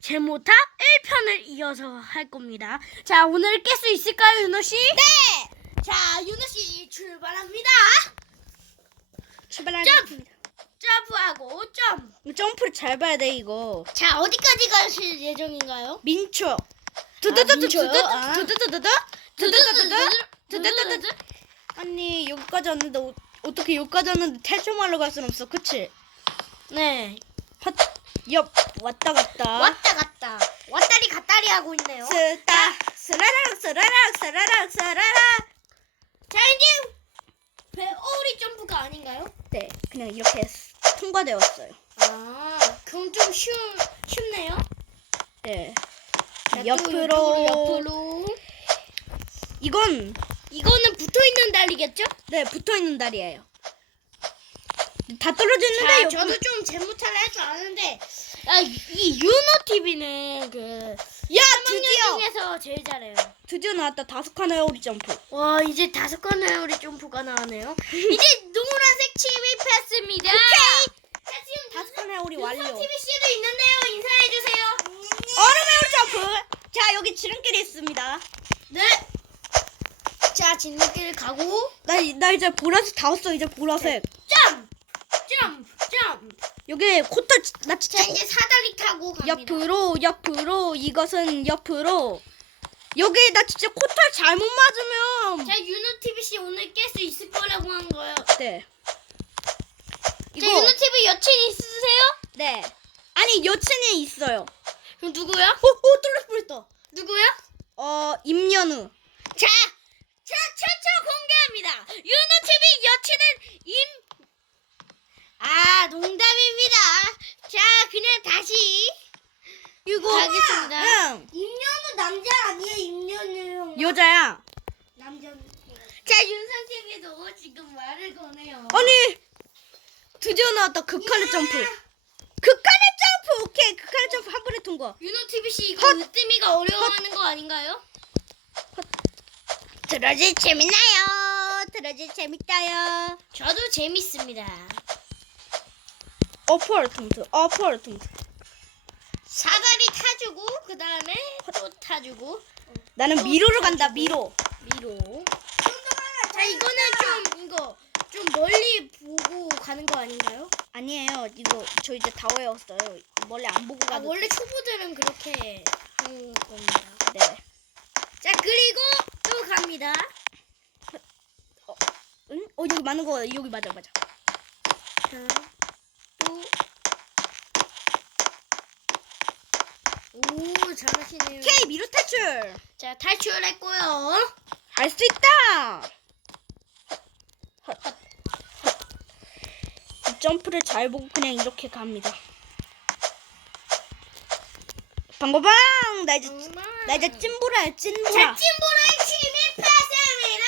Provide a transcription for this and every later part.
제모타 1편을 이어서 할 겁니다. 자, 오늘 깰 수 있을까요, 윤호 씨? 네! 자, 윤호 씨 출발합니다. 출발하겠습니다. 점프하고 점. 점프를 잘 봐야 돼, 이거. 자, 어디까지 가실 예정인가요? 민초. 두두두두 민초요? 두두두 아. 두두두두두 두 두두두두 두두두두 아니 여기까지 왔는데 어, 어떻게 여기까지 왔는데 탈출말로 갈 순 없어 그치? 네. 헛, 옆 왔다 갔다 왔다 갔다. 왔다리 갔다리 하고 있네요. 쓰다 스라락 스라락 스라락 스라락 자, 이제 배오리 점프가 아닌가요? 네 그냥 이렇게 통과되었어요 아, 그럼 좀 쉬, 쉽네요. 네 자, 또 옆으로 옆으로. 이건 이거는 붙어 있는 다리겠죠? 네 붙어 있는 다리예요 다 여기 저도 좀 재무탈을 할줄 아는데, 아, 이 유노 TV는 그 야 3학년 드디어 중에서 제일 잘해요. 드디어 나왔다 다섯 칸의 오리 점프 와, 이제 다섯 건의 우리 점프가 나오네요. 이제 노란색. 오케이. 자, 지금 다섯 칸의 오리 완료 윤서 TV 씨도 있는데요. 인사해 주세요. 얼음의 오리 점프 자 여기 지름길이 있습니다 네. 자, 진흙길 가고 나, 나 이제 보라색 다 왔어 이제 보라색 점. 여기 코털 지- 나 자, 진짜 이제 사다리 타고 갑니다. 옆으로 옆으로 이것은 옆으로 여기 나 진짜 코털 잘못 맞으면 자, 윤호 TV 씨 오늘 깰 수 있을 거라고 한 거예요. 네 자, 이거 TV 여친 있으세요? 네 아니 여친이 있어요 그럼 누구야? 오오 떨어질 뻔했다 누구야? 어 임연우 자, 자 최초 공개합니다. TV 여친은 임. 아, 농담입니다. 자, 그냥 다시 이거 가겠습니다. 응 임연우 남자 아니에요, 임연우 여자야 남자. 자, 윤상 TV도 지금 말을 거네요. 아니 드디어 나왔다 극한의 점프 극한의 점프 오케이 극한의 점프 한 번에 통과 윤호 TV 씨 이거 으뜸이가 어려워하는 거 아닌가요? 들어질 재밌나요 들어질 재밌다요 저도 재밌습니다. 어퍼를 통트 사다리 타주고 그 다음에 또 타주고 나는 미로로 간다 미로 위로. 자 이거는 좀 이거 좀 멀리 보고 가는 거 아닌가요? 아니에요 이거 저 이제 다 외웠어요 멀리 안 보고 아 가도 원래 초보들은 그렇게 하는 겁니다. 네 자 그리고 또 갑니다. 응? 어 여기 많은 거 여기 맞아 맞아 자, 또. 오 잘하시네요. K 미로 탈출 자 탈출했고요. 할 수 있다. 이 점프를 잘 보고 그냥 이렇게 갑니다 방고방 나 이제 나 이제 찐보라야 찐보라 자 찐보라의 침입했습니다.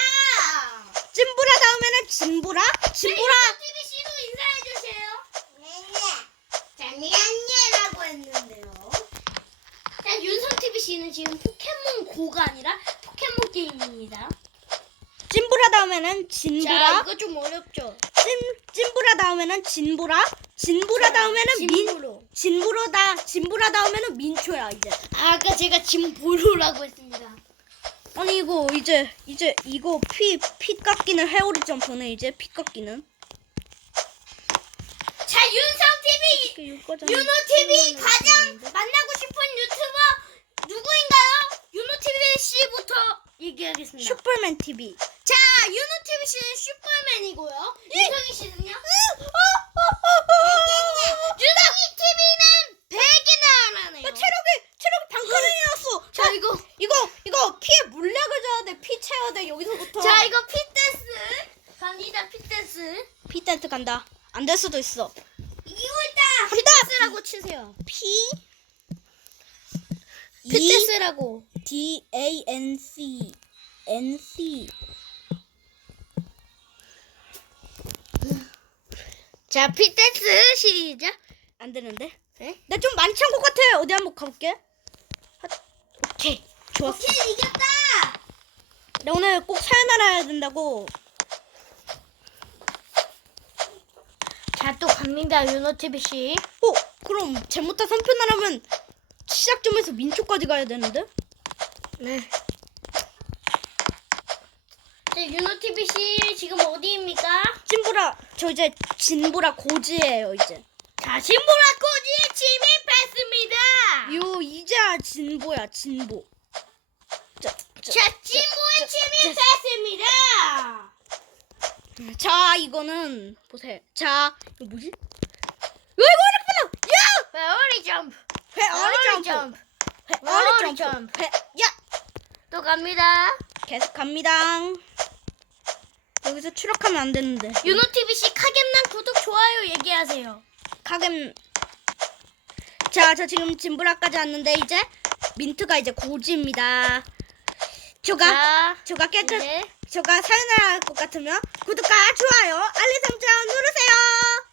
찐보라 다음에는 진보라 진보라 TV 씨도 인사해 주세요. 잠깐요라고 했는데요. 자 윤성 TV 씨는 지금 포켓몬 고가 아니라 포켓몬 게임입니다. 찐보라 다음에는 자 진보라 이거 좀 어렵죠. 찐 찐보라 다음에는 진보라 진보라 다음에는 민 진보로. 진보로다 진보라 다음에는 민초야 이제 아, 아까 제가 진보로라고 했습니다. 아니 이거 이제 이제 이거 피 피 깎이는 회오리 점프는 이제 피 깎이는 자 윤성 TV 윤호 TV 가장 만나고 싶은 유튜버 누구인가요? 윤호 TV 씨부터 얘기하겠습니다. 슈퍼맨 TV 자, 윤호 TV 씨는 슈퍼맨이고요. 윤성이 씨는요? 윤성이 TV는 베개나 하나네요. 체력이 체력이 반카른이었어 자, 이거 이거 이거 피에 물약을 줘야 돼 피 채워야 돼 여기서부터 자, 이거 피댄스 갑니다. 피댄스. 피 댄스 간다 안 될 수도 있어 이거 일단 피댄스라고 치세요. P 피댄스라고. D A N C N C 자, 피댄스 시작. 안 되는데 네? 나 좀 많이 찬 것 같아 어디 한번 가볼게 핫. 오케이 좋았어 오케이, 이겼다. 나 오늘 꼭 사연하라 해야 된다고 자, 또 갑니다. 윤호 TV 씨. 어 그럼 잘못한 3편 하라면 시작 점에서 민초까지 가야 되는데? 네. 네, 윤호 TV 씨 지금 어디입니까? 찐보라 저 이제 진보라 고지예요 이제. 자, 신보라 코지에 침입했습니다. 요 이제 진보야 진보. 자, 자, 자, 진보에 침입했습니다. 자 이거는 보세요. 자 이거 뭐지? 왜 머리 끊어? 야! 회오리 점프. 회오리 점프. 회오리 점프. 회, 야! 또 갑니다. 계속 갑니다. 여기서 추락하면 안 되는데. TV 씨 카겜남 구독 좋아요 얘기하세요. 가겜. 자, 저 지금 진브라까지 왔는데 이제 민트가 이제 고지입니다. 저가 자, 저가 깨끗 네. 저가 사연을 할것 같으면 구독과 좋아요, 알림 설정 누르세요.